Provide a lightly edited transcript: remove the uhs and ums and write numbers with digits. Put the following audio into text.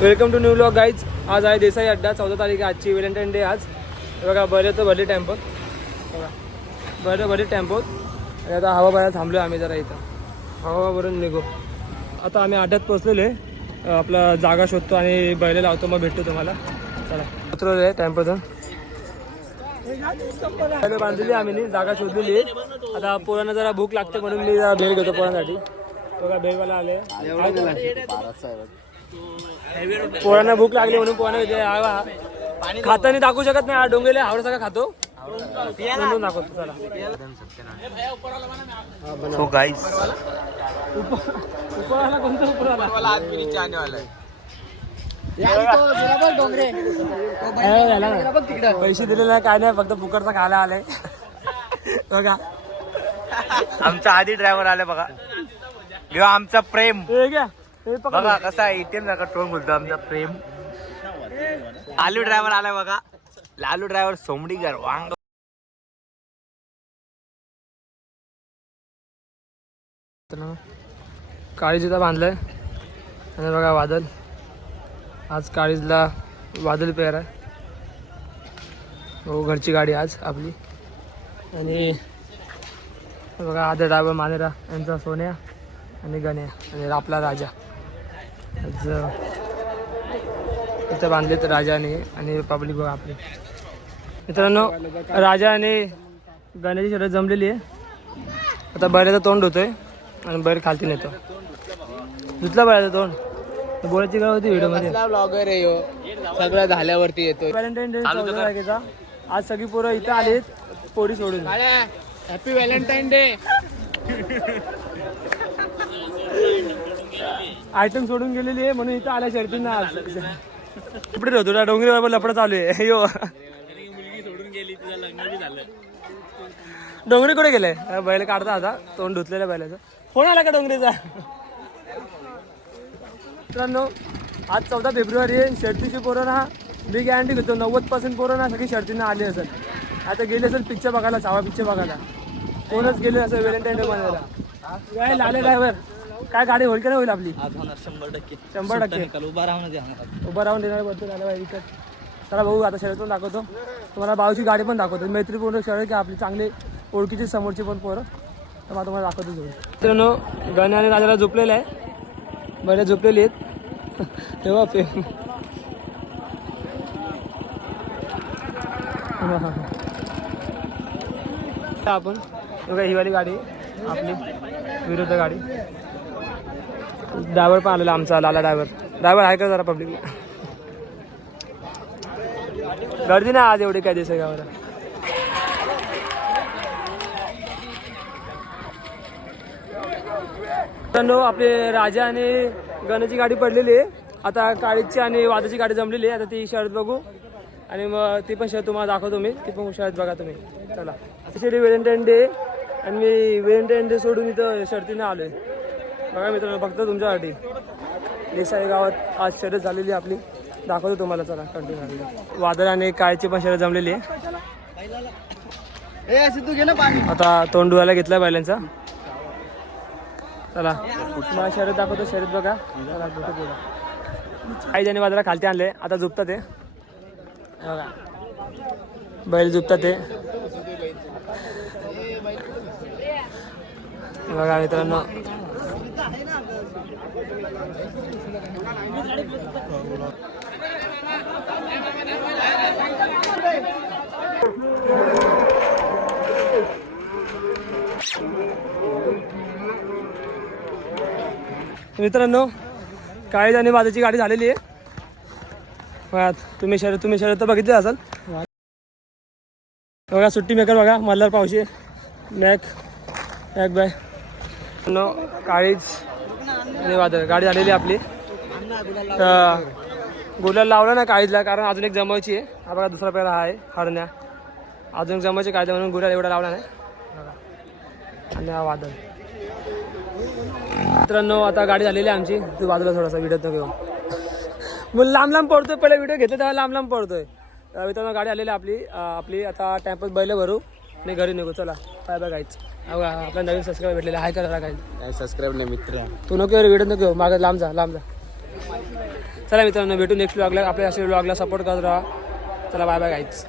Welcome to new vlog guys. आज आहे देसाई अड्डा, 14 तारीख आहे आजची, व्हॅलेंटाईन डे आज. बघा बरे तर भरली टेम्पोत, बघा बरं भरली टेम्पोत. आणि आता हवा बाहेर थांबलो आम्ही जरा इथं, हवाभरून निघू. आता आम्ही अड्ड्यात पोचलेले, आपला जागा शोधतो आणि बैल लावतो, मग भेटतो तुम्हाला. चला उतरवले आहे टेम्पोतून, बैल बांधलेली आम्ही, जागा शोधलेली. आता पोरांना जरा भूक लागते म्हणून मी जरा भेळ घेतो पोरांसाठी. बघा भेळवाला आले, पोरांना भूक लागली म्हणून पोरांना खाताना दाखवू शकत नाही. हा डोंगेले आवड सगळं खातो म्हणून दाखवतो. चला सो गाइस, उपराला कोणता उपराला पैसे दिलेले नाही काय नाही, फक्त फुकटचा खायला आलाय. बघा आमचा आधी ड्रायव्हर आले बघा, किंवा आमचा प्रेम हे घ्या, हे पकड. बघा कसा एटीएम सारखा टोन बोलतो आमचा प्रेम. लालू ड्रायव्हर आलाय बघा, लालू ड्रायव्हर सोमडीकर वांग. काळीज इथं बांधलंय आणि बघा वादल, आज काळीजला वादल पेअर आहे. हो घरची गाडी आज आपली. आणि बघा आदर ड्रायव्हर मानेरा यांचा सोन्या आणि गण्या आणि आपला राजा. आज इथं बांधलेत राजाने आणि पब्लिक बघा आपली. मित्रांनो राजा आणि गण्याची शर्यत जमलेली आहे. आता बैलाचं तोंड होतोय आणि बैल खालती नेतो. धुतला बैलाचं तोंड, बोलायची काय होती व्हिडिओ मध्ये. ब्लॉगर आहे यो, सगळं झाल्यावरती येतोय. व्हॅलेंटाईन डे 14 तारखेचा आज सगळी पोरं इथं आलीत पोरी सोडून. Happy Valentine day. आयटम सोडून गेलेली आहे म्हणून इथं आल्या शर्तींना. आज कुठे होतो डोंगरी बरोबर लपडं चालू आहे. यो डोंगरी कुठे गेले, बैल काढता आता तोंड धुतलेल्या बैलाचं. फोन आला का डोंगरीचा. मित्रांनो आज 14 फेब्रुवारी आहे. शर्तीची पोरं ना मी गॅरंटी घेतो 90% पोरं ना सगळी शर्तींना आली असेल. आता गेले असेल पिक्चर बघायला, छावा पिक्चर बघायला. कोणच गेले असेल व्हॅलेंटाईन डे मनायला. काय लाले ड्रायव्हर, काय गाडी होईल का नाही होईल आपली. 100% उभा राहून देणार बद्दल आलं पाहिजे विकत. चला भाऊ आता शर्यतून दाखवतो तुम्हाला, भाऊची गाडी पण दाखवतो. मैत्रीपूर्ण शर्यत की आपली, चांगली ओळखीची समोरची पण पोरं. तर मला तुम्हाला दाखवतो जाऊ. मित्रांनो गण्या आणि राजाला झोपलेलं आहे, बरे झोपलेली आहेत. तेव्हा आपण बघा ही वाली गाडी आपली, विरुद्ध गाडी. ड्रायव्हर पण आलेला आमचा लाला ड्रायव्हर आहे का जरा पब्लिक. गर्दी नाही आज एवढी काय दिसते गावाला. आपले राजा आणि गणाची गाडी पडलेली आहे. आता काळीची आणि वादाची गाडी जमलेली आहे. आता ती शर्यत बघू आणि मग ती पण शर्यत तुम्हाला दाखवतो मी, ती पण शर्यत बघा तुम्ही. चला तशी व्हॅलेंटाईन डे आणि मी व्हॅलेंटाईन डे सोडून इथं शर्तीने आलो आहे. बघा मित्रांनो फक्त तुमच्यासाठी देसाई गावात आज शर्यत झालेली आहे आपली, दाखवतो तुम्हाला. चला कंटिन्यू झालेली. वादळ आणि काळीची पण शर्यत जमलेली आहे. आता तोंड धुवायला घेतला बैलांचा. चला मला शर्यत दाखवतो, शर्यत बघा. चला भेटू पुढं. काही जणी बाजूला खालती आणले, आता झुपतात ते बघा, बैल झुपतात ते बघा मित्रांनो. मित्रांनो काळी आणि वादाची गाडी झालेली आहे. तुम्ही शर्यत तर बघितली असाल. बघा सुट्टी मेकर बघा, मल्हार पावशे, मॅक बाय. काळीज आणि वादळ गाडी झालेली आपली. गुलाल लावला ना काळीजला, कारण अजून एक जमायची आहे. हा बघा दुसरा पेला आहे हरण्या, अजून जमायची कायदा म्हणून गुलाल एवढा लावला नाही. आणि हा वादळ. मित्रांनो आता गाडी झालेली आहे आमची. तू बाजूला थोडासा व्हिडिओ तो घेऊ, मग लांब पडतोय. पहिले व्हिडिओ घेतला तेव्हा लांब पडतोय. मित्रांनो गाडी आलेली आपली आता टॅम्पत बैल भरू आणि घरी निघू. चला बाय बाय गाईच. आपला नवीन सबस्क्राईब भेटलेला आहे करा काय सबस्क्राईब नाही मित्र. तू नको व्हिडिओ नको मागे, लांब जा. चला मित्रांनो भेटू नेक्स्ट व्लॉगला. आपल्या अशा व्लॉगला सपोर्ट करत राहा. चला बाय बाय गाईज.